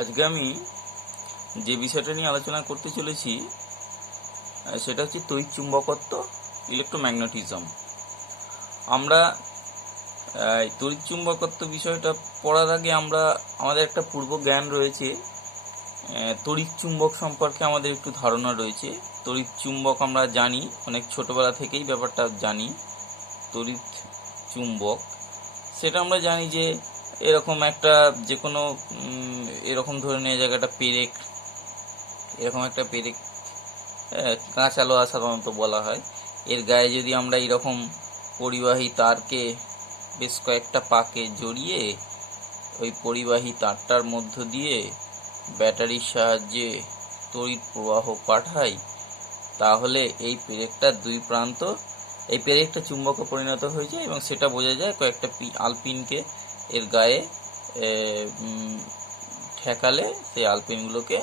আজকে আমি যে বিষয়টা নিয়ে আলোচনা করতে চলেছি সেটা হচ্ছে তড়িৎচুম্বকত্ব, ইলেকট্রোম্যাগনেটিজম। আমরা তড়িৎচুম্বকত্ব বিষয়টা পড়ার আগে আমাদের একটা পূর্ব জ্ঞান রয়েছে। তড়িৎচুম্বক সম্পর্কে আমাদের একটু ধারণা রয়েছে। তড়িৎচুম্বক আমরা জানি, অনেক ছোটবেলা থেকেই ব্যাপারটা জানি। তড়িৎচুম্বক সেটা আমরা জানি যে এরকম একটা যে কোনো এরকম ধরে নেওয়া জায়গাটা পেরেক, এরকম একটা পেরেক, কাঁচা লোহা সাধারণত বলা হয়। এর গায়ে যদি আমরা এরকম পরিবাহী তারকে বেশ কয়েকটা পাকে জড়িয়ে ওই পরিবাহী তারটার মধ্য দিয়ে ব্যাটারির সাহায্যে তড়িৎ প্রবাহ পাঠাই, তাহলে এই পেরেকটার দুই প্রান্ত, এই পেরেকটা চুম্বকে পরিণত হয়ে যায় এবং সেটা বোঝা যায় কয়েকটা আলপিনকে এর গায়ে ঠেকালে সেই আলপিনগুলোকে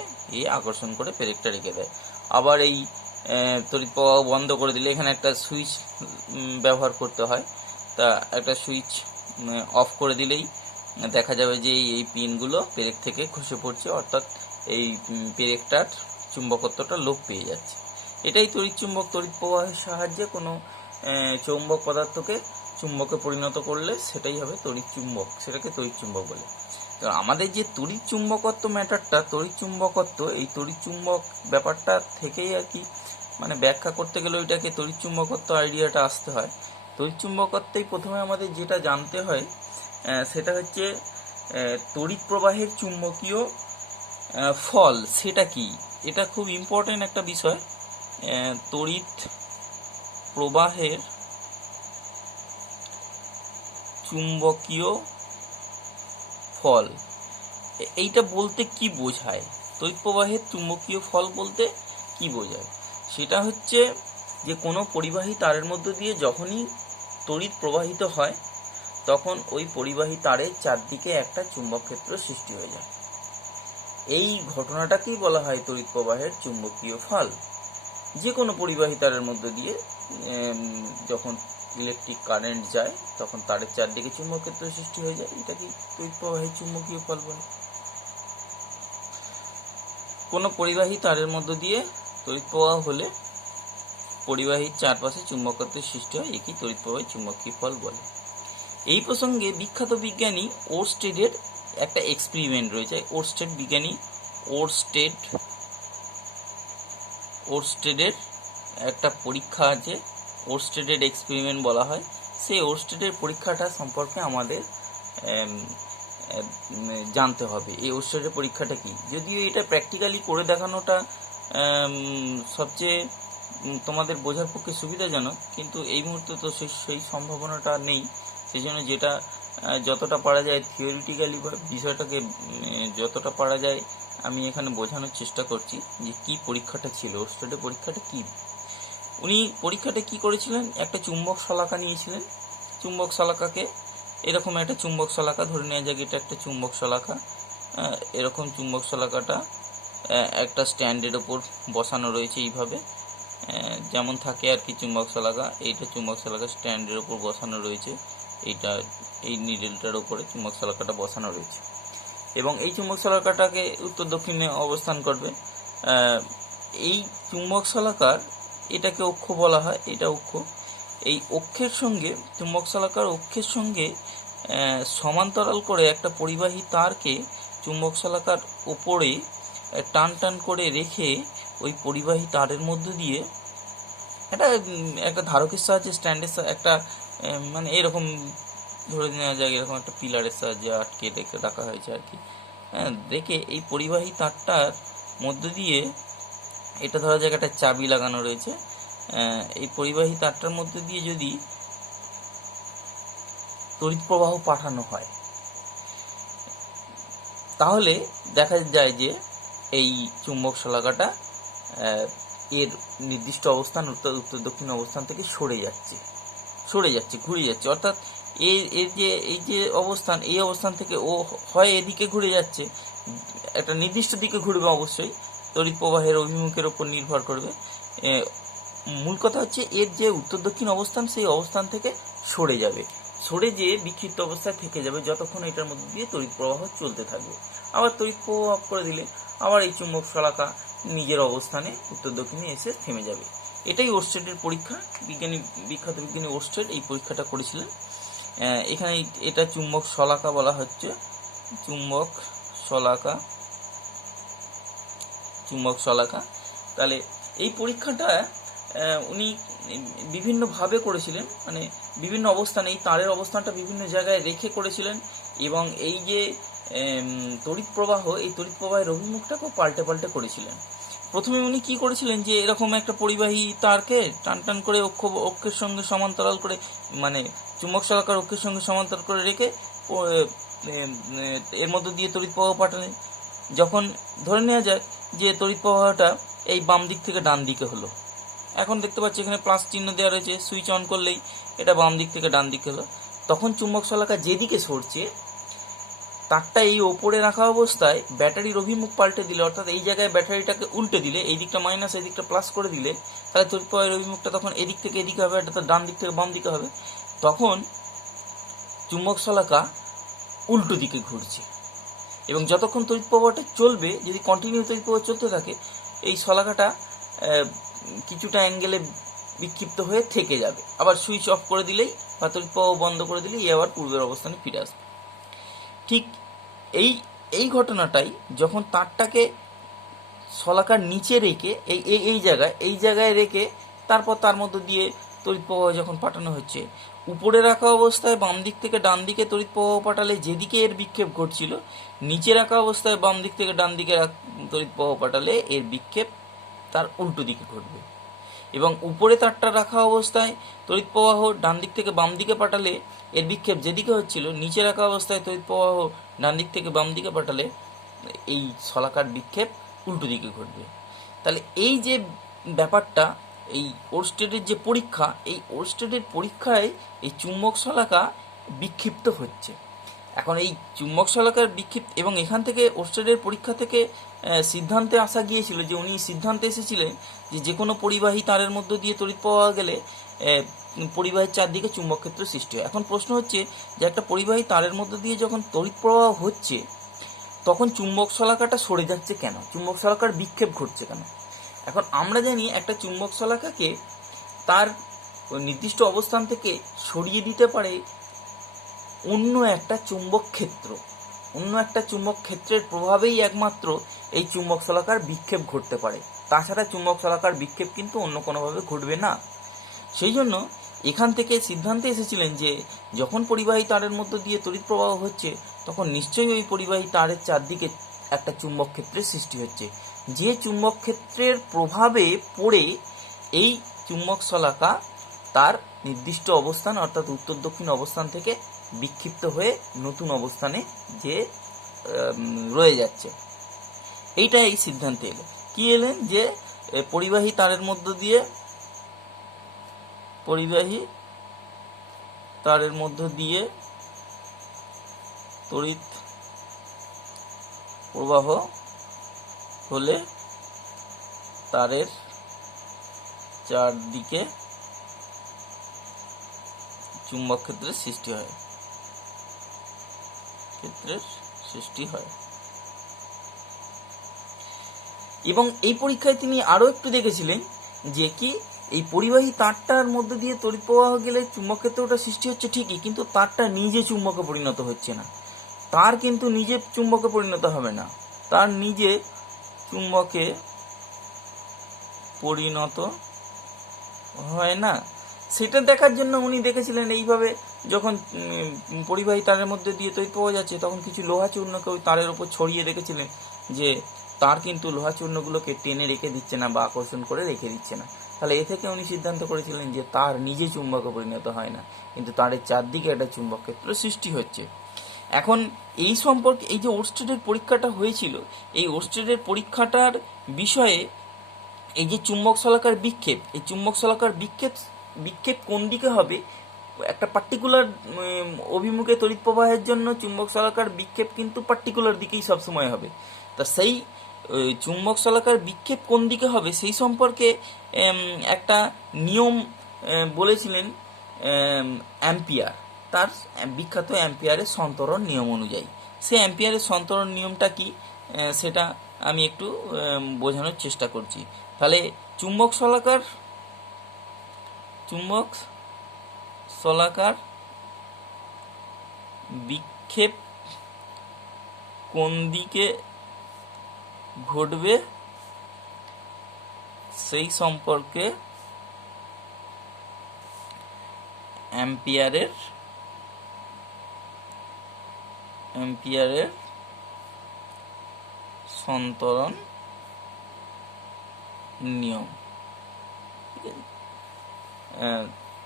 আকর্ষণ করে পেরেকটা রেখে দেয়। আবার এই তড়িৎ প্রবাহ বন্ধ করে দিলে এখানে একটা সুইচ ব্যবহার করতে হয়। তা একটা সুইচ অফ করে দিলেই দেখা যাবে যে এই পিনগুলো পেরেক থেকে খসে পড়ছে, অর্থাৎ এই পেরেকটার চুম্বকত্বটা লোপ পেয়ে যাচ্ছে। এটাই তড়িৎচুম্বক। তড়িৎ প্রবাহের সাহায্যে কোনো চৌম্বক পদার্থকে চুম্বকে পরিণত করলে সেটাই হবে তড়িৎচুম্বক, সেটাকে তড়িৎচুম্বক বলে। তো আমাদের যে তড়িৎচুম্বকত্ব ম্যাটারটা, তড়িৎচুম্বকত্ব, এই তড়িৎচুম্বক ব্যাপারটা থেকেই আর কি মানে ব্যাখ্যা করতে গেলে ওইটাকে তড়িৎচুম্বকত্ব আইডিয়াটা আসতে হয়। তড়িৎচুম্বকত্বেই প্রথমে আমাদের যেটা জানতে হয় সেটা হচ্ছে তড়িৎ প্রবাহের চুম্বকীয় ফল সেটা কি। এটা খুব ইম্পর্টেন্ট একটা বিষয়। তড়িৎ প্রবাহের চুম্বকীয় ফল, এইটা বলতে কি বোঝায়? তড়িৎ প্রবাহের চুম্বকীয় ফল বলতে কি বোঝায়? সেটা হচ্ছে যে কোনো পরিবাহী তারের মধ্য দিয়ে যখনই তড়িৎ প্রবাহিত হয় তখন ওই পরিবাহী তারের চারদিকে একটা চুম্বক ক্ষেত্র সৃষ্টি হয়ে যায়। এই ঘটনাটাকেই বলা হয় তড়িৎ প্রবাহের চুম্বকীয় ফল। যে কোনো পরিবাহী তারের মধ্য দিয়ে যখন ইলেকট্রিক কারেন্ট যায় তখন তারের চারদিকে চুম্বক ক্ষেত্র সৃষ্টি হয়ে যায়, এটাকে তড়িৎ প্রবাহের চুম্বকীয় ফল বলে। কোনো পরিবাহী তারের মধ্য দিয়ে তড়িৎ প্রবাহ হলে পরিবাহীর চারপাশে চুম্বকত্বের সৃষ্টি হয়, একেই তড়িৎ প্রবাহের চুম্বকীয় ফল বলে। এই প্রসঙ্গে বিখ্যাত বিজ্ঞানী ওরস্টেডের একটা এক্সপেরিমেন্ট রয়েছে। ওরস্টেড বিজ্ঞানী ওরস্টেডের একটা পরীক্ষা আছে, ওরস্টেডের এক্সপেরিমেন্ট বলা হয়। সেই ওরস্টেডের পরীক্ষাটা সম্পর্কে আমাদের জানতে হবে। এই ওরস্টেডের পরীক্ষাটা কি, যদিও এটা প্র্যাকটিক্যালি করে দেখানোটা সবচেয়ে তোমাদের বোঝার পক্ষে সুবিধাজনক, কিন্তু এই মুহূর্তে তো সেই সম্ভাবনাটা নেই। সেই জন্য যেটা যতটা পারা যায় থিওরিটিক্যালি বিষয়টাকে যতটা পারা যায় আমি এখানে বোঝানোর চেষ্টা করছি যে কি পরীক্ষাটা ছিল, ওরস্টেডের পরীক্ষাটা কি। উনি পরীক্ষাটা কি করেছিলেন, একটা চুম্বক শলাকা নিয়েছিলেন। চুম্বক শলাকাকে এরকম একটা চুম্বক শলাকা ধরে নেওয়া যায়, এটা একটা চুম্বক শলাকা। এরকম চুম্বক শলাকাটা একটা স্ট্যান্ডের ওপর বসানো রয়েছে এইভাবে, যেমন থাকে আর কি চুম্বক শলাকা। এইটা চুম্বক শলাকা স্ট্যান্ডের ওপর বসানো রয়েছে, এইটা এই নিডেলটার ওপরে চুম্বক শলাকাটা বসানো রয়েছে এবং এই চুম্বক শলাকাটাকে উত্তর দক্ষিণে অবস্থান করবে। এই চুম্বক শলাকার এটাকে অক্ষ বলা হয়, এটা অক্ষ। এই অক্ষের সঙ্গে চুম্বক শলাকার অক্ষের সঙ্গে সমান্তরাল করে একটা পরিবাহী তারকে চুম্বক শলাকার ওপরে টান টান করে রেখে ওই পরিবাহী তারের মধ্য দিয়ে একটা ধারকের সাহায্যে স্ট্যান্ডের একটা মানে এরকম ধরে নেওয়া যায়, এরকম একটা পিলারের সাহায্যে আটকে রাখা হয়েছে আর কি। দেখে এই পরিবাহী তারটার মধ্য দিয়ে, এটা ধরা যাক একটা চাবি লাগানো রয়েছে, এই পরিবাহী তারটার মধ্যে দিয়ে যদি তড়িৎ প্রবাহ পাঠানো হয় তাহলে দেখা যায় যে এই চুম্বক শলাকাটা এর নির্দিষ্ট অবস্থান উত্তর দক্ষিণ অবস্থান থেকে সরে যাচ্ছে, ঘুরে যাচ্ছে। অর্থাৎ এই যে অবস্থান, এই অবস্থান থেকে ও হয় এদিকে ঘুরে যাচ্ছে, একটা নির্দিষ্ট দিকে ঘুরবে, অবশ্যই তড়িৎ প্রবাহের অভিমুখের ওপর নির্ভর করবে। মূল কথা হচ্ছে এর যে উত্তর দক্ষিণ অবস্থান সেই অবস্থান থেকে সরে যাবে। সরে যেয়ে বিক্ষিপ্ত অবস্থায় থেকে যাবে যতক্ষণ এটার মধ্যে দিয়ে তড়িৎ প্রবাহ চলতে থাকবে। আবার তড়িৎ প্রবাহ অফ করে দিলে আবার এই চুম্বক শলাকা নিজের অবস্থানে উত্তর দক্ষিণে এসে থেমে যাবে। এটাই ওরস্টেডের পরীক্ষা। বিখ্যাত বিজ্ঞানী ওরস্টেড এই পরীক্ষাটা করেছিলেন। এখানে এটা চুম্বক শলাকা বলা হচ্ছে, চুম্বক শলাকা। তাহলে এই পরীক্ষাটা উনি বিভিন্নভাবে করেছিলেন, মানে বিভিন্ন অবস্থানে এই তারের অবস্থানটা বিভিন্ন জায়গায় রেখে করেছিলেন, এবং এই যে তড়িৎ প্রবাহ, এই তড়িৎ প্রবাহের অভিমুখটাকেও পাল্টে পাল্টে করেছিলেন। প্রথমে উনি কি করেছিলেন যে এরকম একটা পরিবাহী তারকে টান করে অক্ষের সঙ্গে সমান্তরাল করে, মানে চুম্বক শলাকার অক্ষের সঙ্গে সমান্তরাল করে রেখে এর মধ্য দিয়ে তড়িৎ প্রবাহ পাঠালেন। যখন ধরে নেওয়া যায় যে তড়িৎ প্রবাহটা এই বাম দিক থেকে ডান দিকে হলো, এখন দেখতে পাচ্ছি এখানে প্লাস চিহ্ন দেওয়া রয়েছে, সুইচ অন করলেই এটা বাম দিক থেকে ডান দিকে হলো। তখন চুম্বক শলাকা যেদিকে সরছে তারটা এই ওপরে রাখা অবস্থায় ব্যাটারির অভিমুখ পাল্টে দিলে, অর্থাৎ এই জায়গায় ব্যাটারিটাকে উল্টে দিলে, এই দিকটা মাইনাস এই দিকটা প্লাস করে দিলে, তাহলে তড়িৎ প্রবাহের অভিমুখটা তখন এদিক থেকে এদিকে হবে, অর্থাৎ ডান দিক থেকে বাম দিকে হবে। তখন চুম্বক শলাকা উল্টো দিকে ঘুরছে, এবং যতক্ষণ তড়িৎ প্রবাহটা চলবে, যদি কন্টিনিউ তড়িৎ প্রবাহ চলতে থাকে, এই শলাকাটা কিছুটা অ্যাঙ্গেলে বিক্ষিপ্ত হয়ে থেকে যাবে। আবার সুইচ অফ করে দিলেই বা তড়িৎ প্রবাহ বন্ধ করে দিলেই আবার পূর্বের অবস্থানে ফিরে আসবে। ঠিক এই ঘটনাটাই যখন তারটাকে শলাকার নিচে রেখে এই জায়গায় রেখে তারপর তার মধ্যে দিয়ে তড়িৎ প্রবাহ যখন পাঠানো হচ্ছে, উপরে রাখা অবস্থায় বাম দিক থেকে ডান দিকে তড়িৎ প্রবাহ পাঠালে যেদিকে এর বিক্ষেপ ঘটছিল, নিচে রাখা অবস্থায় বাম দিক থেকে ডান দিকে তড়িৎ প্রবাহ পাঠালে এর বিক্ষেপ তার উল্টো দিকে ঘটবে। এবং উপরে তারটা রাখা অবস্থায় তড়িৎ প্রবাহ ডান দিক থেকে বাম দিকে পাঠালে এর বিক্ষেপ যেদিকে হচ্ছিল, নিচে রাখা অবস্থায় তড়িৎ প্রবাহ ডান দিক থেকে বাম দিকে পাঠালে এই শলাকার বিক্ষেপ উল্টো দিকে ঘটবে। তাহলে এই যে ব্যাপারটা, এই ওরস্টেডের যে পরীক্ষা, এই ওরস্টেডের পরীক্ষায় এই চুম্বক শলাকা বিক্ষিপ্ত হচ্ছে। এখন এই চুম্বক শলাকার বিক্ষিপ্ত, এবং এখান থেকে ওরস্টেডের পরীক্ষা থেকে সিদ্ধান্তে আসা গিয়েছিল যে উনি সিদ্ধান্তে এসেছিলেন যে কোনো পরিবাহী তারের মধ্য দিয়ে তড়িৎ প্রবাহ গেলে পরিবাহীর চারদিকে চুম্বক ক্ষেত্র সৃষ্টি হয়। এখন প্রশ্ন হচ্ছে যে একটা পরিবাহী তারের মধ্য দিয়ে যখন তড়িৎ প্রবাহ হচ্ছে তখন চুম্বক শলাকাটা সরে যাচ্ছে কেন, চুম্বক শলাকার বিক্ষেপ ঘটছে কেন? এখন আমরা জানি একটা চুম্বক শলাকাকে তার নির্দিষ্ট অবস্থান থেকে সরিয়ে দিতে পারে অন্য একটা চুম্বক ক্ষেত্রের প্রভাবেই একমাত্র এই চুম্বক শলাকার বিক্ষেপ ঘটতে পারে। তাছাড়া চুম্বক শলাকার বিক্ষেপ কিন্তু অন্য কোনোভাবে ঘটবে না। সেই জন্য এখান থেকে সিদ্ধান্তে এসেছিলেন যে যখন পরিবাহী তারের মধ্য দিয়ে তড়িৎ প্রবাহ হচ্ছে তখন নিশ্চয়ই ওই পরিবাহী তারের চারদিকে একটা চুম্বক ক্ষেত্রের সৃষ্টি হচ্ছে, যে চুম্বক ক্ষেত্রের প্রভাবে পড়ে এই চুম্বক শলাকা তার নির্দিষ্ট অবস্থান অর্থাৎ উত্তর দক্ষিণ অবস্থান থেকে বিক্ষিপ্ত হয়ে নতুন অবস্থানে যে রয়ে যাচ্ছে। এইটা এই সিদ্ধান্তে এলো। কি এলেন যে পরিবাহী তারের মধ্য দিয়ে তড়িৎ প্রবাহ হলে তারের চারদিকে চুম্বক ক্ষেত্রের সৃষ্টি হয়। এবং এই পরীক্ষায় তিনি আরো একটু দেখেছিলেন যে কি এই পরিবাহী তারটার মধ্যে দিয়ে তড়িৎ প্রবাহ গেলে চুম্বক ক্ষেত্রটা সৃষ্টি হচ্ছে ঠিকই, কিন্তু তারটা নিজে চুম্বকে পরিণত হচ্ছে না। তার কিন্তু নিজে চুম্বকে পরিণত হবে না, তার নিজে চুম্বকে পরিণত হয় না। সেটা দেখার জন্য উনি দেখেছিলেন এইভাবে যখন পরিবাহী তারের মধ্যে দিয়ে তড়িৎ প্রবাহ যাচ্ছে তখন কিছু লোহা চূর্ণকে ওই তারের উপর ছড়িয়ে রেখেছিলেন, যে তার কিন্তু লোহা চূর্ণগুলোকে টেনে রেখে দিচ্ছে না বা আকর্ষণ করে রেখে দিচ্ছে না। তাহলে এ থেকে উনি সিদ্ধান্ত করেছিলেন যে তার নিজে চুম্বকে পরিণত হয় না, কিন্তু তারের চারদিকে একটা চুম্বক ক্ষেত্র সৃষ্টি হচ্ছে। এখন এই সম্পর্কে এই যে ওরস্টেডের পরীক্ষাটা হয়েছিল, এই ওরস্টেডের পরীক্ষাটার বিষয়ে এই যে চুম্বক শলাকার বিক্ষেপ, এই চুম্বক শলাকার বিক্ষেপ কোন দিকে হবে, একটা পার্টিকুলার অভিমুখে তড়িৎ প্রবাহের জন্য চুম্বক শলাকার বিক্ষেপ কিন্তু পার্টিকুলার দিকেই সবসময় হবে। তা সেই চুম্বক শলাকার বিক্ষেপ কোন দিকে হবে সেই সম্পর্কে একটা নিয়ম বলেছিলেন অ্যাম্পিয়ার। তার বিখ্যাত অ্যাম্পিয়ারের সন্তরণ নিয়ম অনুযায়ী। সেই অ্যাম্পিয়ারের সন্তরণ নিয়মটা কি সেটা আমি একটু বোঝানোর চেষ্টা করছি। তাহলে চুম্বক শলাকার বিক্ষেপ কোন দিকে ঘটবে সেই সম্পর্কে অ্যাম্পিয়ারের সন্তরণ নিয়ম,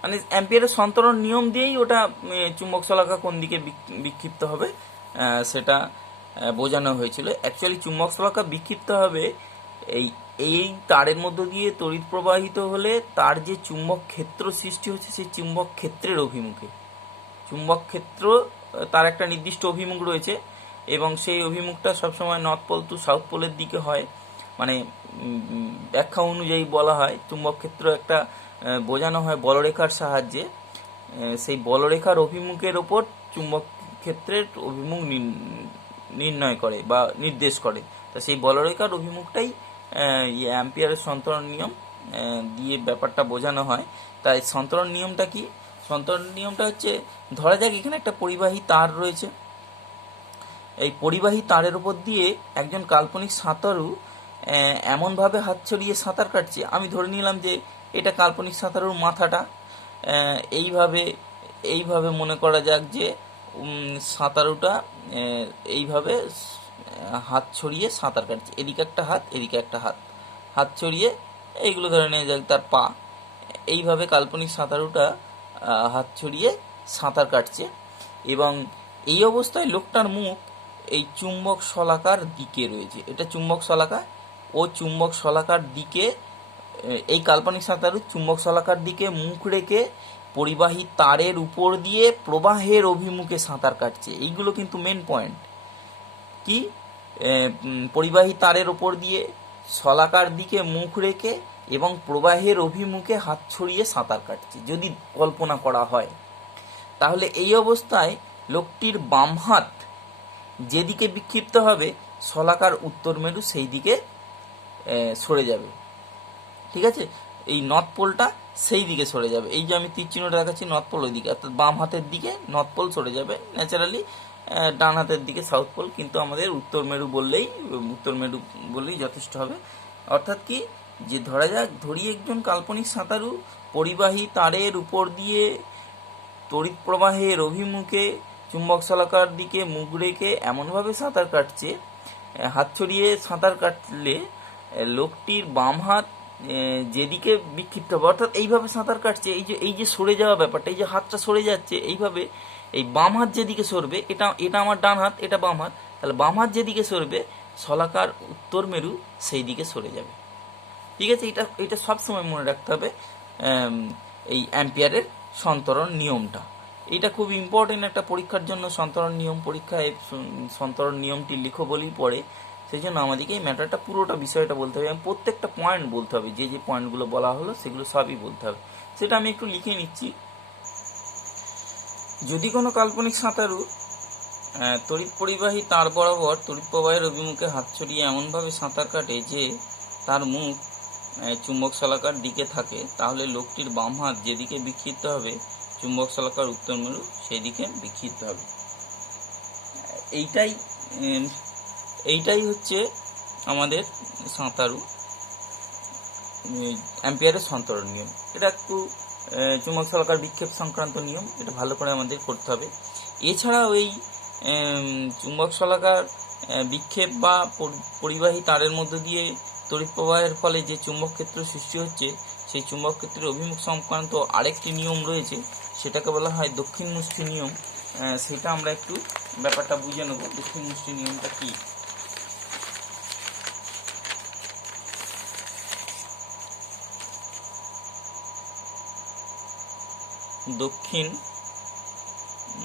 মানে অ্যাম্পিয়ারের সন্তরণ নিয়ম দিয়েই ওটা চুম্বক শলাকা কোন দিকে বিক্ষিপ্ত হবে সেটা বোঝানো হয়েছিল। অ্যাকচুয়ালি চুম্বক শলাকা বিক্ষিপ্ত হবে এই তারের মধ্য দিয়ে তড়িৎ প্রবাহিত হলে তার যে চুম্বক ক্ষেত্র সৃষ্টি হচ্ছে সেই চুম্বক ক্ষেত্রের অভিমুখে। চুম্বক ক্ষেত্র তার একটা নির্দিষ্ট অভিমুখ রয়েছে এবং সেই অভিমুখটা সবসময় নর্থ পোল টু সাউথ পোলের দিকে হয়। মানে ব্যাখ্যা অনুযায়ী বলা হয় চুম্বক ক্ষেত্র একটা বোঝানো হয় বলরেখার সাহায্যে। সেই বলরেখার অভিমুখের ওপর চুম্বক ক্ষেত্রের অভিমুখ নির্ণয় করে বা নির্দেশ করে। তা সেই বলরেখার অভিমুখটাই অ্যাম্পিয়ারের সন্তরণ নিয়ম দিয়ে ব্যাপারটা বোঝানো হয়। তাই সন্তরণ নিয়মটা কি? সন্তরণ নিয়মটা হচ্ছে, ধরা যাক এখানে একটা পরিবাহী তার রয়েছে। এই পরিবাহী তারের উপর দিয়ে একজন কাল্পনিক সাঁতারু এমনভাবে হাত ছড়িয়ে সাঁতার কাটছে, আমি ধরে নিলাম যে এটা কাল্পনিক সাঁতারুর মাথাটা। এইভাবে মনে করা যাক যে সাঁতারুটা এইভাবে হাত ছড়িয়ে সাঁতার কাটছে, এদিকে একটা হাত এদিকে একটা হাত ছড়িয়ে, এইগুলো ধরে নেওয়া যাক তার পা। এইভাবে কাল্পনিক সাঁতারুটা হাত ছড়িয়ে সাঁতার কাটছে এবং এই অবস্থায় লোকটার মুখ এই চুম্বক শলাকার দিকে রয়েছে। এটা চুম্বক শলাকা, ও চুম্বক শলাকার দিকে, এই কাল্পনিক সাঁতারু চুম্বক শলাকার দিকে মুখ রেখে পরিবাহী তারের উপর দিয়ে প্রবাহের অভিমুখে সাঁতার কাটছে। এইগুলো কিন্তু মেন পয়েন্ট। কি? পরিবাহী তারের উপর দিয়ে শলাকার দিকে মুখ রেখে এবং প্রবাহের অভিমুখে হাত ছড়িয়ে সাঁতার কাটছে। যদি কল্পনা করা হয় তাহলে এই অবস্থায় লোকটির বাম হাত যেদিকে বিক্ষিপ্ত হবে শলাকার উত্তর মেরু সেই দিকে সরে যাবে। ঠিক আছে? এই নর্থ পোলটা সেই দিকে সরে যাবে। এই যে আমি তীর চিহ্নটা দেখাচ্ছি নর্থ পোল ওই দিকে, অর্থাৎ বাম হাতের দিকে নর্থ পোল সরে যাবে। ন্যাচারালি ডান হাতের দিকে সাউথ পোল, কিন্তু আমাদের উত্তর মেরু বললেই যথেষ্ট হবে। অর্থাৎ কি, যে ধরি একজন কাল্পনিক সাঁতারু পরিবাহী তারের উপর দিয়ে তড়িৎ প্রবাহের অভিমুখে চুম্বক শলাকার দিকে মুখ রেখে এমনভাবে সাঁতার কাটছে, হাত ছড়িয়ে সাঁতার কাটলে লোকটির বাম হাত যেদিকে বিক্ষিপ্ত হবে, অর্থাৎ এইভাবে সাঁতার কাটছে, এই যে সরে যাওয়া ব্যাপারটা, এই যে হাতটা সরে যাচ্ছে, এইভাবে এই বাম হাত যেদিকে সরবে, এটা আমার ডান হাত, এটা বাম হাত, তাহলে বাম হাত যেদিকে সরবে শলাকার উত্তর মেরু সেই দিকে সরে যাবে। ঠিক আছে? এটা সবসময় মনে রাখতে হবে এই অ্যাম্পিয়ারের সন্তরণ নিয়মটা। এটা খুব ইম্পর্টেন্ট একটা পরীক্ষার জন্য। সন্তরণ নিয়ম পরীক্ষায় সন্তরণ নিয়মটি লিখো বলেই পড়ে, সেই জন্য আমাদেরকে এই ম্যাটারটা পুরোটা বিষয়টা বলতে হবে এবং প্রত্যেকটা পয়েন্ট বলতে হবে। যে পয়েন্টগুলো বলা হলো সেগুলো সবই বলতে হবে। সেটা আমি একটু লিখে নিচ্ছি। যদি কোনো কাল্পনিক সাঁতারু তড়িৎ পরিবাহী তার বরাবর তড়িৎ প্রবাহের অভিমুখে হাত ছড়িয়ে এমনভাবে সাঁতার কাটে যে তার মুখ চুম্বক শলাকার দিকে থাকে, তাহলে লোকটির বাম হাত যেদিকে বিক্ষিপ্ত হবে চুম্বক শলাকার উত্তর মেরু সেই দিকে বিক্ষিপ্ত হবে। এইটাই হচ্ছে আমাদের সাঁতারু অ্যাম্পিয়ারের সন্তরণ নিয়ম। এটা একটু চুম্বক শলাকার বিক্ষেপ সংক্রান্ত নিয়ম, এটা ভালো করে আমাদের করতে হবে। এছাড়াও এই চুম্বক শলাকার বিক্ষেপ বা পরিবাহী তারের মধ্য দিয়ে তড়িৎ প্রবাহের ফলে যে চুম্বক ক্ষেত্র সৃষ্টি হচ্ছে, সেই চুম্বক ক্ষেত্রের অভিমুখ সংক্রান্ত আরেকটি নিয়ম রয়েছে, সেটাকে বলা হয় দক্ষিণ মুষ্টি নিয়ম। সেটা আমরা একটু ব্যাপারটা বুঝে নেব। দক্ষিণ মুষ্টি নিয়মটা কি? দক্ষিণ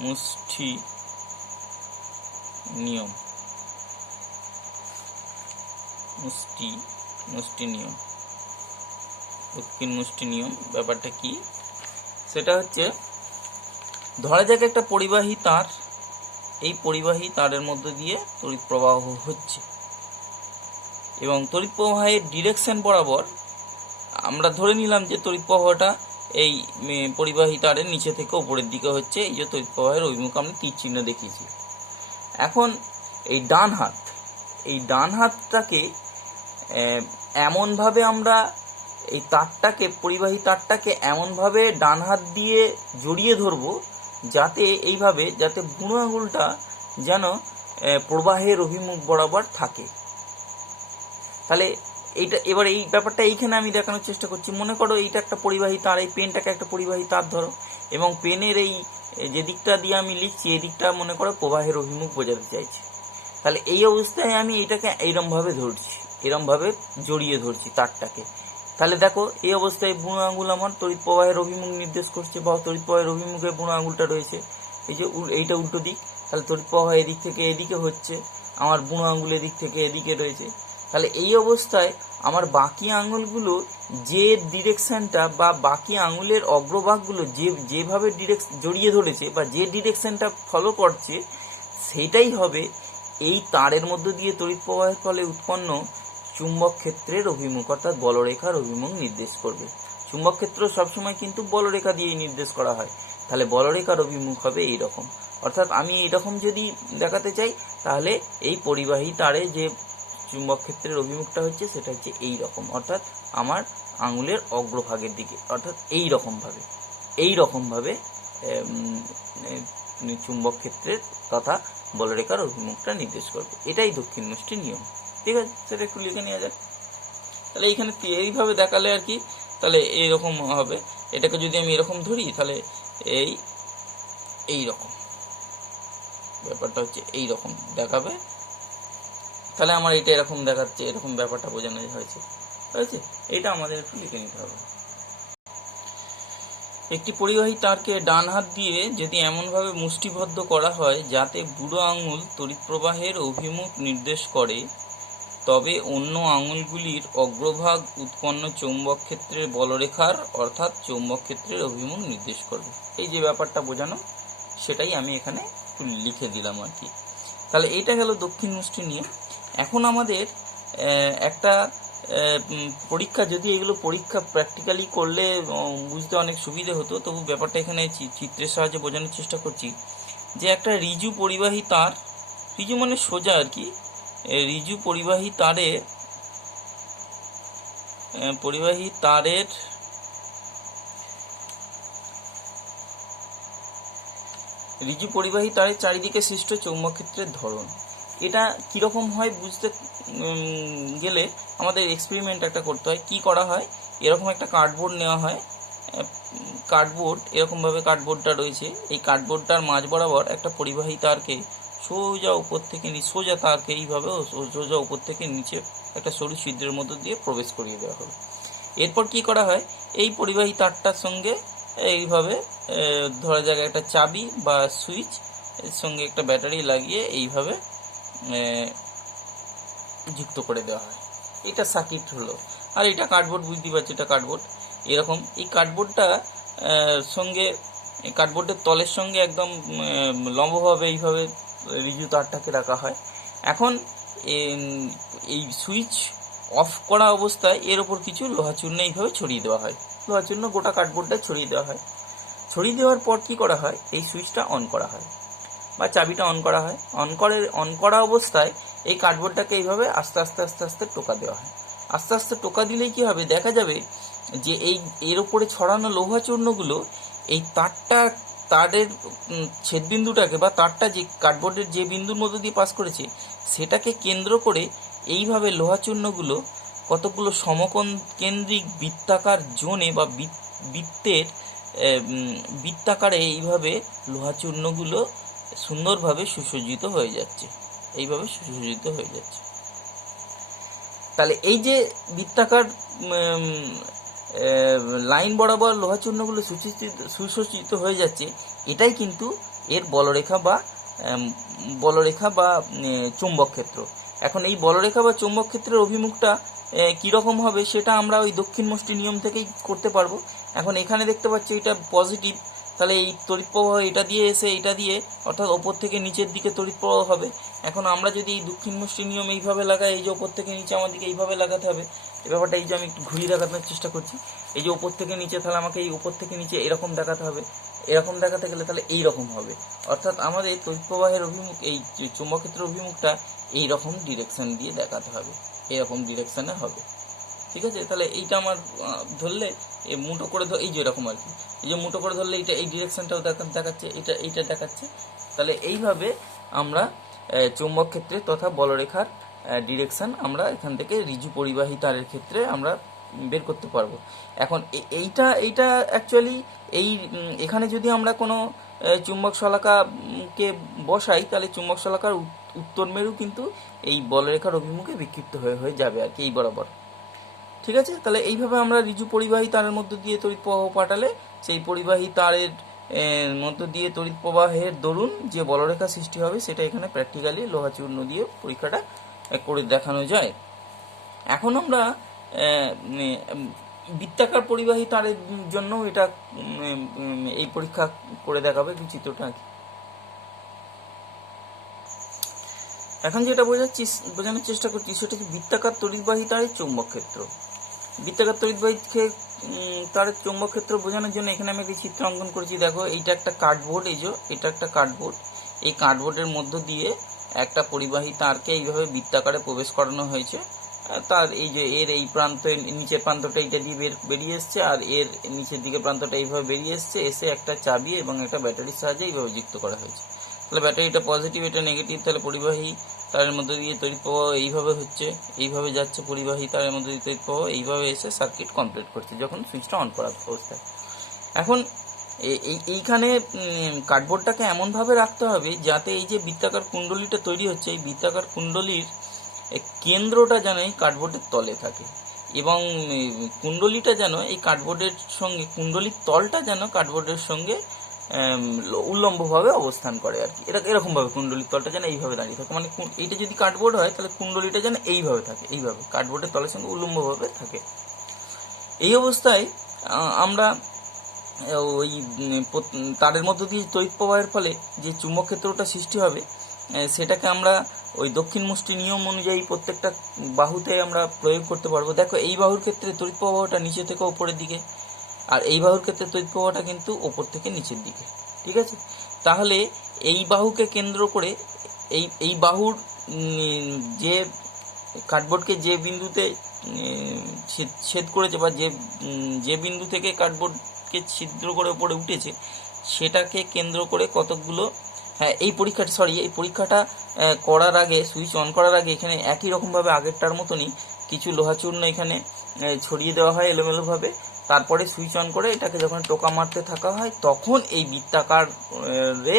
মুষ্টি নিয়ম, দক্ষিণ মুষ্টি নিয়ম ব্যাপারটা কি? সেটা হচ্ছে ধরা যাক একটা পরিবাহী তার, এই পরিবাহী তারের মধ্য দিয়ে তড়িৎ প্রবাহ হচ্ছে এবং তড়িৎ প্রবাহের ডিরেকশন বরাবর আমরা ধরে নিলাম যে তড়িৎ প্রবাহটা এই পরিবাহী তারের নিচে থেকে উপরের দিকে হচ্ছে। এই যে তড়িৎ প্রবাহের অভিমুখ আমরা তীর চিহ্ন দেখিয়েছি। এখন এই ডান হাতটাকে এমনভাবে আমরা এই তারটাকে, পরিবাহী তারটাকে এমনভাবে ডান হাত দিয়ে জড়িয়ে ধরবো যাতে বুড়ো আঙুলটা যেন প্রবাহের অভিমুখ বরাবর থাকে। তাহলে এবার এই ব্যাপারটা এইখানে আমি দেখানোর চেষ্টা করছি। মনে করো এইটা একটা পরিবাহী তার, এই পেনটাকে একটা পরিবাহী তার ধরো, এবং পেনের এই যে দিকটা দিয়ে আমি লিখছি এই দিকটা মনে করো প্রবাহের অভিমুখ বোঝাতে চাইছি। তাহলে এই অবস্থায় আমি এটাকে এইরমভাবে ধরছি, এরমভাবে জড়িয়ে ধরছি তারটাকে। তাহলে দেখো এই অবস্থায় বুড়ো আঙুল আমার তড়িৎ প্রবাহের অভিমুখ নির্দেশ করছে, বা তড়িৎ প্রবাহের অভিমুখে বুড়ো আঙুলটা রয়েছে। এই যে এইটা উল্টো দিক, তাহলে তড়িৎ প্রবাহ এদিক থেকে এদিকে হচ্ছে, আমার বুড়ো আঙুল এদিক থেকে এদিকে রয়েছে। তাহলে এই অবস্থায় আমার বাকি আঙুলগুলো যে ডিরেকশনটা বা বাকি আঙুলের অগ্রভাগগুলো যেভাবে জড়িয়ে ধরেছে বা যে ডিরেকশনটা ফলো করছে সেটাই হবে এই তারের মধ্য দিয়ে তড়িৎ প্রবাহের ফলে উৎপন্ন চুম্বক ক্ষেত্রের অভিমুখ, অর্থাৎ বলরেখার অভিমুখ নির্দেশ করবে। চুম্বক ক্ষেত্র সবসময় কিন্তু বলরেখা দিয়েই নির্দেশ করা হয়। তাহলে বলরেখার অভিমুখ হবে এইরকম। অর্থাৎ আমি এইরকম যদি দেখাতে চাই তাহলে এই পরিবাহী তারে যে চুম্বক ক্ষেত্রের অভিমুখটা হচ্ছে সেটা হচ্ছে এই রকম, অর্থাৎ আমার আঙুলের অগ্রভাগের দিকে, অর্থাৎ এই রকম ভাবে চুম্বক ক্ষেত্রের তথা বলরেখার অভিমুখটা নির্দেশ করবে। এটাই দক্ষিণ মুষ্টি নিয়ম। ঠিক আছে, সেটা একটু লিখে নেওয়া যাক। তাহলে এইখানে এইভাবে দেখালে আর কি, তাহলে এইরকম হবে। এটাকে যদি আমি এরকম ধরি তাহলে এই রকম ব্যাপারটা হচ্ছে এই রকম দেখাবে। তাহলে আমার এটা এরকম দেখাচ্ছে, এরকম ব্যাপারটা বোঝানো হয়েছে। এটা আমাদের একটু লিখে নিতে হবে। একটি পরিবাহী তারকে ডান হাত দিয়ে যদি এমনভাবে মুষ্টিবদ্ধ করা হয় যাতে বুড়ো আঙুল তড়িৎ প্রবাহের অভিমুখ নির্দেশ করে, তবে অন্য আঙুলগুলির অগ্রভাগ উৎপন্ন চৌম্বক ক্ষেত্রের বলরেখার অর্থাৎ চৌম্বক ক্ষেত্রের অভিমুখ নির্দেশ করবে। এই যে ব্যাপারটা বোঝানো সেটাই আমি এখানে লিখে দিলাম আর কি। তাহলে এইটা গেল দক্ষিণ মুষ্টি নিয়ম। এখন আমাদের একটা পরীক্ষা, যদি এগুলো পরীক্ষা প্র্যাকটিক্যালি করলে বুঝতে অনেক সুবিধে হতো, তবু ব্যাপারটা এখানে চিত্রের সাহায্যে বোঝানোর চেষ্টা করছি। যে একটা রিজু পরিবাহী তার, রিজু মানে সোজা আর কি, রিজু পরিবাহী তারের চারিদিকে সৃষ্ট চৌম্বক ক্ষেত্রের ধরন। এটা কিরকম হয় বুঝতে গেলে আমাদের এক্সপেরিমেন্ট একটা করতে হয়। কি করা হয়, এরকম একটা কার্ডবোর্ড নেওয়া হয়, এরকমভাবে কার্ডবোর্ডটা রয়েছে। এই কার্ডবোর্ডটার মাঝ বরাবর একটা পরিবাহী তারকে সোজা উপর থেকে এইভাবে সোজা উপর থেকে নিচে একটা সরু ছিদ্রের মধ্য দিয়ে প্রবেশ করিয়ে দেওয়া হবে। এরপর কি করা হয়, এই পরিবাহী তারটার সঙ্গে এইভাবে ধরা যাক একটা চাবি বা সুইচ এর সঙ্গে একটা ব্যাটারি লাগিয়ে এইভাবে যুক্ত করে দেওয়া হয়। এটা সার্কিট হলো। আর এটা কার্ডবোর্ড, বুঝতে পারছি এটা কার্ডবোর্ড। এরকম এই কার্ডবোর্ডটা সঙ্গে, কার্ডবোর্ডের তলের সঙ্গে একদম লম্বভাবে এইভাবে রিজু তারটাকে রাখা হয়। এখন এই সুইচ অফ করা অবস্থায় এর ওপর কিছু লোহা চূর্ণ এইভাবে ছড়িয়ে দেওয়া হয়। লোহা চূর্ণ গোটা কার্ডবোর্ডটা ছড়িয়ে দেওয়া হয়। ছড়িয়ে দেওয়ার পর কি করা হয়, এই সুইচটা অন করা হয় বা চাবিটা অন করা হয়। অন করা অবস্থায় এই কার্ডবোর্ডটাকে এইভাবে আস্তে আস্তে টোকা দেওয়া হয়। আস্তে আস্তে টোকা দিলেই কি হবে, দেখা যাবে যে এর উপরে ছড়ানো লোহা চূর্ণগুলো এই তারের ছেদবিন্দুটাকে বা তারটা যে কার্ডবোর্ডের যে বিন্দুর মধ্য দিয়ে পাস করেছে সেটাকে কেন্দ্র করে এইভাবে লোহা চূর্ণগুলো কতগুলো সমকেন্দ্রিক বৃত্তাকার জোনে বা বৃত্তাকারে এইভাবে লোহা চূর্ণগুলো সুন্দরভাবে সুসজ্জিত হয়ে যাচ্ছে। তাহলে এই যে বৃত্তাকার লাইন বরাবর লোহা চূর্ণগুলো সুসজ্জিত হয়ে যাচ্ছে, এটাই কিন্তু এর বলরেখা বা চুম্বক ক্ষেত্র। এখন এই বলরেখা বা চুম্বক ক্ষেত্রের অভিমুখটা কীরকম হবে সেটা আমরা ওই দক্ষিণ মুষ্টি নিয়ম থেকেই করতে পারবো। এখন এখানে দেখতে পাচ্ছি এটা পজিটিভ, তাহলে এই তড়িৎ প্রবাহ এটা দিয়ে এসে এটা দিয়ে অর্থাৎ ওপর থেকে নিচের দিকে তড়িৎ প্রবাহ হবে। এখন আমরা যদি এই দক্ষিণমুষ্টি নিয়ম এইভাবে লাগাই, এই যে ওপর থেকে নিচে আমাদেরকে এইভাবে লাগাতে হবে। এই ব্যাপারটা এই যে আমি একটু ঘুরিয়ে দেখানোর চেষ্টা করছি, এই যে ওপর থেকে নিচে, তাহলে আমাকে এই ওপর থেকে নিচে এরকম দেখাতে হবে। এরকম দেখাতে গেলে তাহলে এইরকম হবে, অর্থাৎ আমাদের তড়িৎ প্রবাহের অভিমুখ, এই চুম্বকক্ষেত্রের অভিমুখটা এইরকম ডিরেকশন দিয়ে দেখাতে হবে, এরকম ডিরেকশনে হবে। ঠিক আছে, তাহলে এইটা আমার ধরলে মুঠো করে এই যে এরকম আর কি, এই যে মুঠো করে ধরলে এইটা এই ডিরেকশনটাও দেখাচ্ছে, এইটা দেখাচ্ছে। তাহলে এইভাবে আমরা চৌম্বক ক্ষেত্রে তথা বলরেখার ডিরেকশন আমরা এখান থেকে ঋজু পরিবাহী তারের ক্ষেত্রে আমরা বের করতে পারবো। এখন এইটা অ্যাকচুয়ালি এখানে যদি আমরা কোনো চুম্বক শলাকাকে বসাই, তাহলে চুম্বক শলাকার উত্তর মেরু কিন্তু এই বলরেখার অভিমুখে বিক্ষিপ্ত হয়ে যাবে আর কি, এই বরাবর। ঠিক আছে, তাহলে এইভাবে আমরা ঋজু পরিবাহী তারের মধ্য দিয়ে তড়িৎ প্রবাহ পাঠালে সেই পরিবাহী তারের মধ্য দিয়ে তড়িৎ প্রবাহের দরুন যে বলরেখা সৃষ্টি হবে সেটা এখানে প্র্যাকটিক্যালি লোহা চূর্ণ দিয়ে পরীক্ষাটা করে দেখানো যায়। এখন আমরা বৃত্তাকার পরিবাহী তারের জন্য এটা এই পরীক্ষা করে দেখাবে, চিত্রটা। এখন যেটা বোঝানোর চেষ্টা করছি সেটা কি বৃত্তাকার তড়িৎবাহী তারের চৌম্বক ক্ষেত্র। বৃত্তাকার তড়িৎবাহী তারের চৌম্বক ক্ষেত্র বোঝানোর জন্য এখানে আমি একটি চিত্র অঙ্কন করেছি। দেখো, এইটা একটা কার্ডবোর্ড, এটা একটা কার্ডবোর্ড। এই কার্ডবোর্ডের মধ্য দিয়ে একটা পরিবাহী তারকে এইভাবে বৃত্তাকারে প্রবেশ করানো হয়েছে। তার এই যে এর এই প্রান্তের নিচের প্রান্তটা এইটা দিয়ে বেরিয়ে এসছে, আর এর নিচের দিকে প্রান্তটা এইভাবে বেরিয়ে এসে একটা চাবি এবং একটা ব্যাটারির সাহায্যে এইভাবে যুক্ত করা হয়েছে। তাহলে ব্যাটারিটা পজিটিভ, এটা নেগেটিভ। তাহলে পরিবাহী তারের মধ্যে দিয়ে তড়িৎ প্রবাহ এইভাবে হচ্ছে, এইভাবে যাচ্ছে পরিবাহী তারের মধ্যে দিয়ে তড়িৎ প্রবাহ, এইভাবে এসে সার্কিট কমপ্লিট করছে যখন সুইচটা অন করা অবস্থায়। এখন এইখানে কার্ডবোর্ডটাকে এমনভাবে রাখতে হবে যাতে এই যে বৃত্তাকার কুণ্ডলীটা তৈরি হচ্ছে, এই বৃত্তাকার কুণ্ডলীর কেন্দ্রটা যেন এই কার্ডবোর্ডের তলে থাকে, এবং কুণ্ডলীটা যেন এই কার্ডবোর্ডের সঙ্গে, কুণ্ডলীর তলটা যেন কার্ডবোর্ডের সঙ্গে উল্লম্বভাবে অবস্থান করে আর কি। এরকমভাবে কুণ্ডলীর তলটা যেন এইভাবে দাঁড়িয়ে থাকে, মানে এইটা যদি কার্ডবোর্ড হয় তাহলে কুণ্ডলীটা যেন এইভাবে থাকে, এইভাবে কার্ডবোর্ডের তলের সঙ্গে উল্লম্বভাবে থাকে। এই অবস্থায় আমরা ওই তারের মধ্য দিয়ে তড়িৎ প্রবাহের ফলে যে চুম্বক ক্ষেত্রটা সৃষ্টি হবে সেটাকে আমরা ওই দক্ষিণ মুষ্টি নিয়ম অনুযায়ী প্রত্যেকটা বাহুতে আমরা প্রয়োগ করতে পারবো। দেখো, এই বাহুর ক্ষেত্রে তড়িৎ প্রবাহটা নিচে থেকে ওপরের দিকে, আর এই বাহুর ক্ষেত্রে তড়িৎ প্রবাহটা কিন্তু ওপর থেকে নিচের দিকে। ঠিক আছে, তাহলে এই বাহুকে কেন্দ্র করে এই বাহুর যে কার্ডবোর্ডকে যে বিন্দুতে ছেদ করেছে, বা যে বিন্দু থেকে কার্ডবোর্ডকে ছিদ্র করে উপরে উঠেছে, সেটাকে কেন্দ্র করে কতকগুলো, হ্যাঁ, এই পরীক্ষাটা করার আগে, সুইচ অন করার আগে এখানে একই রকমভাবে আগেরটার মতনই কিছু লোহা চূর্ণ এখানে ছড়িয়ে দেওয়া হয় এলোমেলোভাবে। তারপরে সুইচ অন করে এটাকে যখন টোকা মারতে থাকা হয়, তখন এই বৃত্তাকারে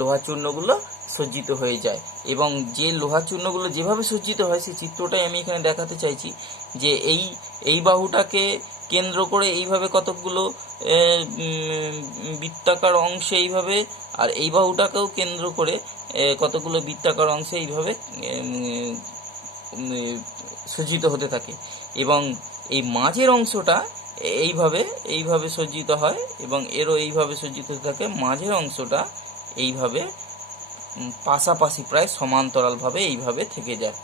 লোহা চূর্ণগুলো সজ্জিত হয়ে যায়। এবং যে লোহা চূর্ণগুলো যেভাবে সজ্জিত হয় সেই চিত্রটাই আমি এখানে দেখাতে চাইছি, যে এই বাহুটাকে কেন্দ্র করে এইভাবে কতকগুলো বৃত্তাকার অংশে এইভাবে, আর এই বাহুটাকেও কেন্দ্র করে কতগুলো বৃত্তাকার অংশে এইভাবে সজ্জিত হতে থাকে, এবং এই মাঝের অংশটা এইভাবে সজ্জিত হয়, এবং এরও এইভাবে সজ্জিত হতে থাকে। মাঝের অংশটা এইভাবে পাশাপাশি প্রায় সমান্তরালভাবে এইভাবে থেকে যায়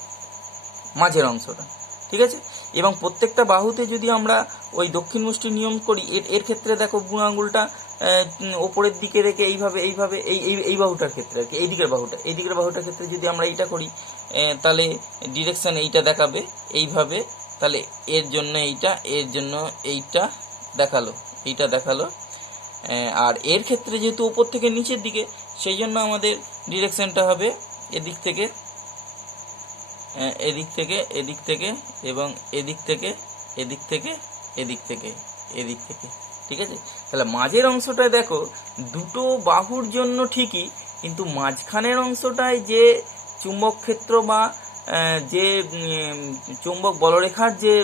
মাঝের অংশটা। ঠিক আছে, এবং প্রত্যেকটা বাহুতে যদি আমরা ওই দক্ষিণ মুষ্টি নিয়ম করি, এর ক্ষেত্রে দেখো বুড়ো আঙুলটা ওপরের দিকে রেখে এইভাবে এই বাহুটার ক্ষেত্রে আর কি, এই দিকের বাহুটার ক্ষেত্রে যদি আমরা এইটা করি, তাহলে ডিরেকশন এইটা দেখাবে এইভাবে। তাহলে এর জন্য এইটা দেখালো, আর এর ক্ষেত্রে যেহেতু উপর থেকে নিচের দিকে, সেই জন্য আমাদের ডিরেকশনটা হবে এদিক থেকে, এবং এদিক থেকে। ঠিক আছে, তাহলে মাঝের অংশটায় দেখো দুটো বাহুর জন্য ঠিকই, কিন্তু মাঝখানের অংশটায় যে চুম্বক ক্ষেত্র বা যে চুম্বক বলরেখার যে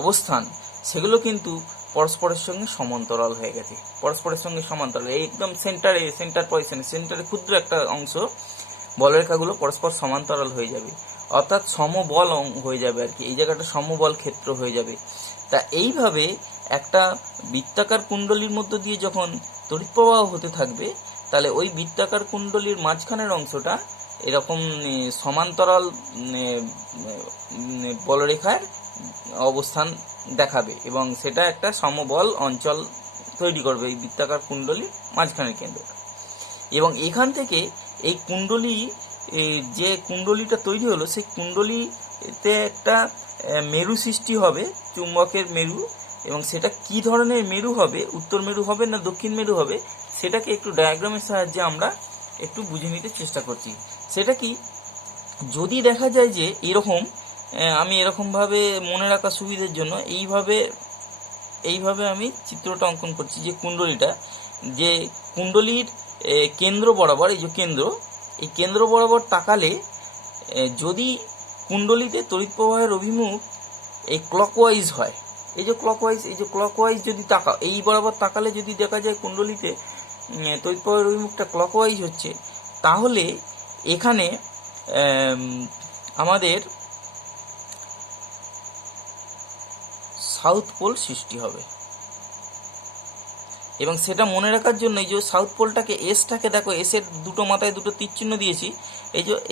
অবস্থান, সেগুলো কিন্তু পরস্পরের সঙ্গে সমান্তরাল হয়ে গেছে, একদম সেন্টার পজিশনে, সেন্টারে ক্ষুদ্র একটা অংশ বলরেখাগুলো পরস্পর সমান্তরাল হয়ে যাবে, অর্থাৎ সমবল হয়ে যাবে আর কি, এই জায়গাটা সমবল ক্ষেত্র হয়ে যাবে। তা এইভাবে একটা বৃত্তাকার কুণ্ডলীর মধ্য দিয়ে যখন তড়িৎ প্রবাহ হতে থাকবে, তাহলে ওই বৃত্তাকার কুণ্ডলীর মাঝখানের অংশটা এরকম সমান্তরাল বলরেখার অবস্থান দেখাবে এবং সেটা একটা সমবল অঞ্চল তৈরি করবে এই বৃত্তাকার কুণ্ডলীর মাঝখানের কেন্দ্রটা। এবং এখান থেকে এই কুণ্ডলী, যে কুণ্ডলীটা তৈরি হলো, সেই কুণ্ডলীতে একটা মেরু সৃষ্টি হবে, চুম্বকের মেরু। এবং সেটা কি ধরনের মেরু হবে, উত্তর মেরু হবে না দক্ষিণ মেরু হবে, সেটাকে একটু ডায়াগ্রামের সাহায্যে আমরা একটু বুঝে নিতে চেষ্টা করছি। সেটা কি, যদি দেখা যায় যে এরকম, আমি এরকমভাবে মনে রাখার সুবিধার জন্য এইভাবে আমি চিত্রটা অঙ্কন করছি, যে কুণ্ডলীটা, যে কুণ্ডলীর কেন্দ্র বরাবর, এই যে এই কেন্দ্র বরাবর তাকালে যদি কুণ্ডলীতে তড়িৎ প্রবাহের অভিমুখ এই ক্লকওয়াইজ হয়, এই যে ক্লকওয়াইজ যদি এই বরাবর তাকালে যদি দেখা যায় কুণ্ডলীতে তড়িৎ প্রবাহের অভিমুখটা ক্লকওয়াইজ হচ্ছে, তাহলে এখানে আমাদের সাউথ পোল সৃষ্টি হবে। এবং সেটা মনে রাখার জন্য এই যে সাউথ পোলটাকে, এসটাকে দেখো, এসের দুটো মাথায় দুটো তীর চিহ্ন দিয়েছি।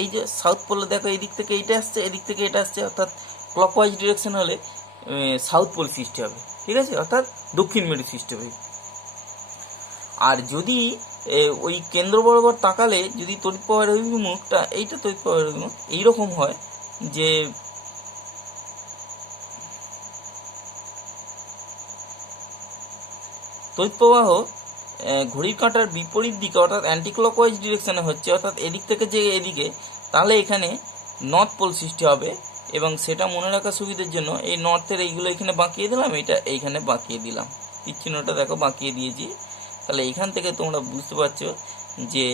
এই যে সাউথ পোলে দেখো, এই দিক থেকে এইটা আসছে, এদিক থেকে এটা আসছে, অর্থাৎ ক্লকওয়াইজ ডিরেকশন হলে সাউথ পোল সৃষ্টি হবে, ঠিক আছে, অর্থাৎ দক্ষিণ মেরু সৃষ্টি হবে। আর যদি ওই কেন্দ্র বরাবর তাকালে যদি তড়িৎ প্রবাহের অভিমুখটা, এইটা তড়িৎ প্রবাহের অভিমুখ এইরকম হয়, যে তড়িৎ প্রবাহ ঘড়ির কাঁটার বিপরীত দিকে, অর্থাৎ অ্যান্টি ক্লকওয়াইজ ডিরেকশনে হচ্ছে, অর্থাৎ এদিক থেকে যে এদিকে, তাহলে এখানে নর্থ পোল সৃষ্টি হবে। এবং সেটা মনে রাখার সুবিধার জন্য এই নর্থের এইগুলো এখানে বাঁকিয়ে দিলাম, এটা এইখানে বাঁকিয়ে দিলাম, তীর চিহ্নটা দেখো বাঁকিয়ে দিয়েছি। তাহলে এইখান থেকে তোমরা বুঝতে পারছো যে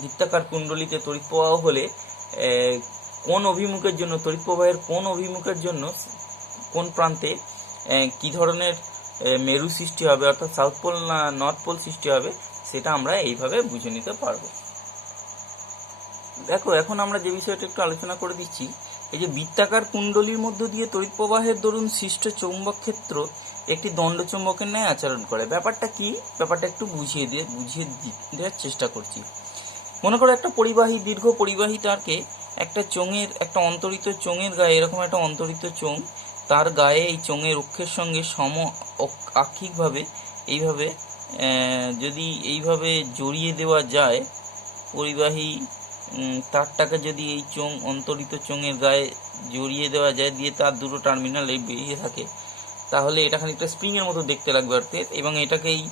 বৃত্তাকার কুণ্ডলীতে তড়িৎ প্রবাহ হলে কোন অভিমুখের জন্য, তড়িৎ প্রবাহের কোন অভিমুখের জন্য কোন প্রান্তে কি ধরনের মেরু সৃষ্টি হবে, অর্থাৎ সাউথ পোল না নর্থ পোল সৃষ্টি হবে, সেটা আমরা এইভাবে বুঝে নিতে পারবো। দেখো, এখন আমরা যে বিষয়টা একটু আলোচনা করে দিচ্ছি, এই যে বৃত্তাকার কুণ্ডলীর মধ্য দিয়ে তড়িৎ প্রবাহের দরুন সৃষ্ট চৌম্বক ক্ষেত্র একটি দণ্ড চুম্বকের ন্যায় আচরণ করে। ব্যাপারটা কি, ব্যাপারটা একটু বুঝিয়ে দেওয়ার চেষ্টা করছি। মনে করো একটা দীর্ঘ পরিবাহী তারকে একটা অন্তরিত চোঙের গায়ে, এরকম একটা অন্তরিত চোঙ, তার গায়ে এই চোঙের অক্ষের সঙ্গে আক্ষিকভাবে এইভাবে যদি এইভাবে জড়িয়ে দেওয়া যায়, পরিবাহী তারটাকে যদি এই অন্তরিত চোঙের গায়ে জড়িয়ে দেওয়া যায়, দিয়ে তার দুটো টার্মিনাল এই বেরিয়ে থাকে, তাহলে এটা খানিকটা স্প্রিংয়ের মতো দেখতে লাগবে অর্থাৎ। এবং এটাকে এই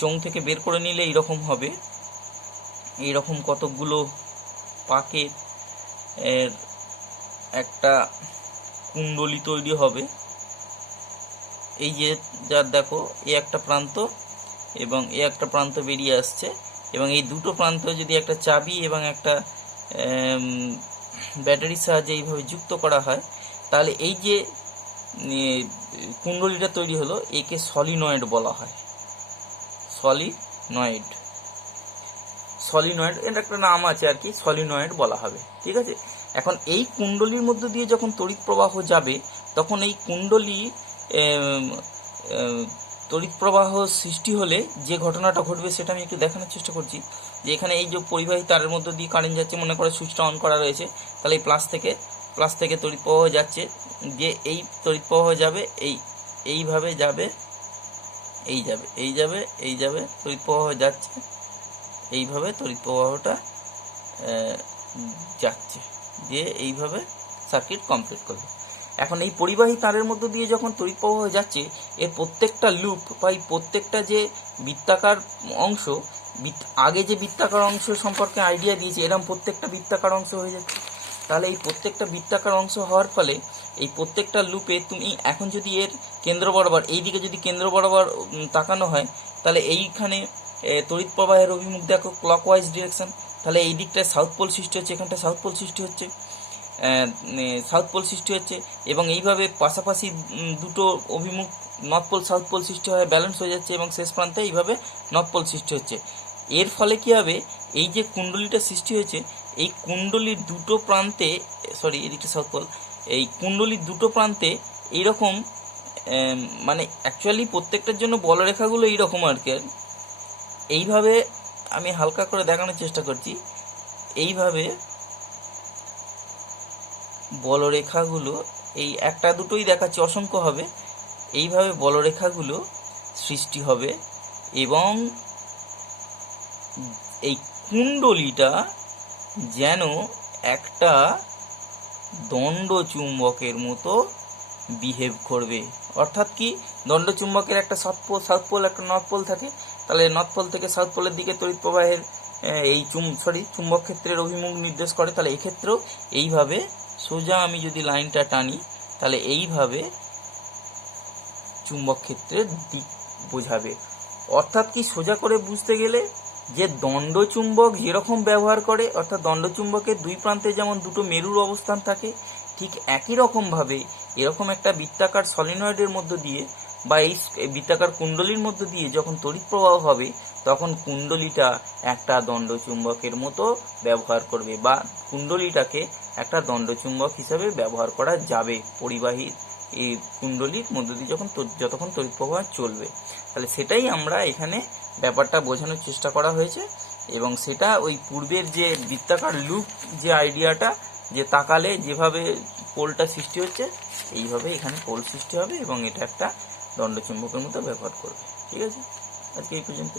চোঙ থেকে বের করে নিলে এইরকম হবে, এইরকম কতকগুলো পাকে একটা কুণ্ডলী তৈরি হবে। এই যে যার দেখো, এ একটা প্রান্ত এবং এ একটা প্রান্ত বেরিয়ে আসছে, এবং এই দুটো প্রান্ত যদি একটা চাবি এবং একটা ব্যাটারির সাহায্যে এইভাবে যুক্ত করা হয়, তাহলে এই যে কুণ্ডলীটা তৈরি হলো, একে সলিনয়েড বলা হয়। সলিনয়েড এটা একটা নাম আছে আর কি, সলিনয়েড বলা হবে, ঠিক আছে। এখন এই কুণ্ডলীর মধ্য দিয়ে যখন তড়িৎ প্রবাহ যাবে, তখন এই কুণ্ডলী তড়িৎ প্রবাহ সৃষ্টি হলে যে ঘটনাটা ঘটবে সেটা আমি একটু দেখানোর চেষ্টা করছি। যে এখানে এই যে পরিবাহী তারের মধ্য দিয়ে কারেন্ট যাচ্ছে, মনে করে সুইচটা অন করা রয়েছে, তাহলে এই প্লাস থেকে তড়িৎ প্রবাহ যাচ্ছে, যে এই তড়িৎ প্রবাহ যাবে এইভাবে যাবে, এই যাবে তড়িৎ প্রবাহ যাচ্ছে, এইভাবে তড়িৎ প্রবাহটা যাচ্ছে, দিয়ে এইভাবে সার্কিট কমপ্লিট করবে। এখন এই পরিবাহী তারের মধ্য দিয়ে যখন তড়িৎ প্রবাহ যাচ্ছে, এর প্রত্যেকটা লুপ বা প্রত্যেকটা যে বৃত্তাকার অংশ, আগে যে বৃত্তাকার অংশ সম্পর্কে আইডিয়া দিয়েছি, এরকম প্রত্যেকটা বৃত্তাকার অংশ হয়ে যাচ্ছে। তাহলে এই প্রত্যেকটা বৃত্তাকার অংশ হওয়ার ফলে এই প্রত্যেকটা লুপে তুমি এখন যদি এর কেন্দ্র বরাবর, এই দিকে যদি কেন্দ্র বরাবর তাকানো হয়, তাহলে এইখানে তড়িৎ প্রবাহের অভিমুখ দেখো ক্লকওয়াইজ ডিরেকশন, তাহলে এই দিকটায় সাউথ পোল সৃষ্টি হচ্ছে, এখানটায় সাউথ পোল সৃষ্টি হচ্ছে, এবং এইভাবে পাশাপাশি দুটো অভিমুখ নর্থ পোল সাউথ পোল সৃষ্টি হয়, ব্যালেন্স হয়ে যাচ্ছে, এবং শেষ প্রান্তে এইভাবে নর্থ পোল সৃষ্টি হচ্ছে। এর ফলে কি হবে, এই যে কুণ্ডলীটা সৃষ্টি হয়েছে, এই কুণ্ডলীর দুটো প্রান্তে, এদিকটা সাউথ পোল, এই কুণ্ডলীর দুটো প্রান্তে এইরকম মানে অ্যাকচুয়ালি প্রত্যেকটার জন্য বলরেখাগুলো এইরকম আর কি। এইভাবে আমি হালকা করে দেখানোর চেষ্টা করছি। এইভাবে বলরেখাগুলো এই একটা দুটোই দেখাচ্ছি, অসংখ্য হবে। এইভাবে বলরেখাগুলো সৃষ্টি হবে এবং এই কুণ্ডলীটা যেন একটা দণ্ড চুম্বকের মতো বিহেভ করবে। অর্থাৎ কি, দণ্ড চুম্বকের একটা সাউথ পোল একটা নর্থ পোল থাকে, তাহলে নর্থ পোল থেকে সাউথ পোলের দিকে তড়িৎ প্রবাহের এই চুম্বক ক্ষেত্রের অভিমুখ নির্দেশ করে। তাহলে এই ক্ষেত্রেও এইভাবে সোজা আমি যদি লাইনটা টানি, তাহলে এইভাবে চুম্বক ক্ষেত্রের দিক বোঝাবে। অর্থাৎ কি, সোজা করে বুঝতে গেলে যে দণ্ড চুম্বক যেরকম ব্যবহার করে, অর্থাৎ দণ্ড চুম্বকের দুই প্রান্তে যেমন দুটো মেরুর অবস্থান থাকে, ঠিক একই রকমভাবে এরকম একটা বৃত্তাকার সলিনয়েডের মধ্য দিয়ে বা এই বৃত্তাকার কুণ্ডলীর মধ্য দিয়ে যখন তড়িৎ প্রবাহ হবে, তখন কুণ্ডলীটা একটা দণ্ড চুম্বকের মতো ব্যবহার করবে, বা কুণ্ডলীটাকে একটা দণ্ড চুম্বক হিসাবে ব্যবহার করা যাবে পরিবাহী এই কুণ্ডলীর মধ্য দিয়ে যতক্ষণ তড়িৎ প্রবাহ চলবে। তাহলে সেটাই আমরা এখানে ব্যাপারটা বোঝানোর চেষ্টা করা হয়েছে। এবং সেটা ওই পূর্বের যে বৃত্তাকার লুপ যে আইডিয়াটা, যে তাকালে যেভাবে পোলটা সৃষ্টি হচ্ছে, এইভাবে এখানে পোল সৃষ্টি হবে এবং এটা একটা দণ্ড চুম্বকের মতো ব্যবহার করবে। ঠিক আছে, আজকে এই পর্যন্ত।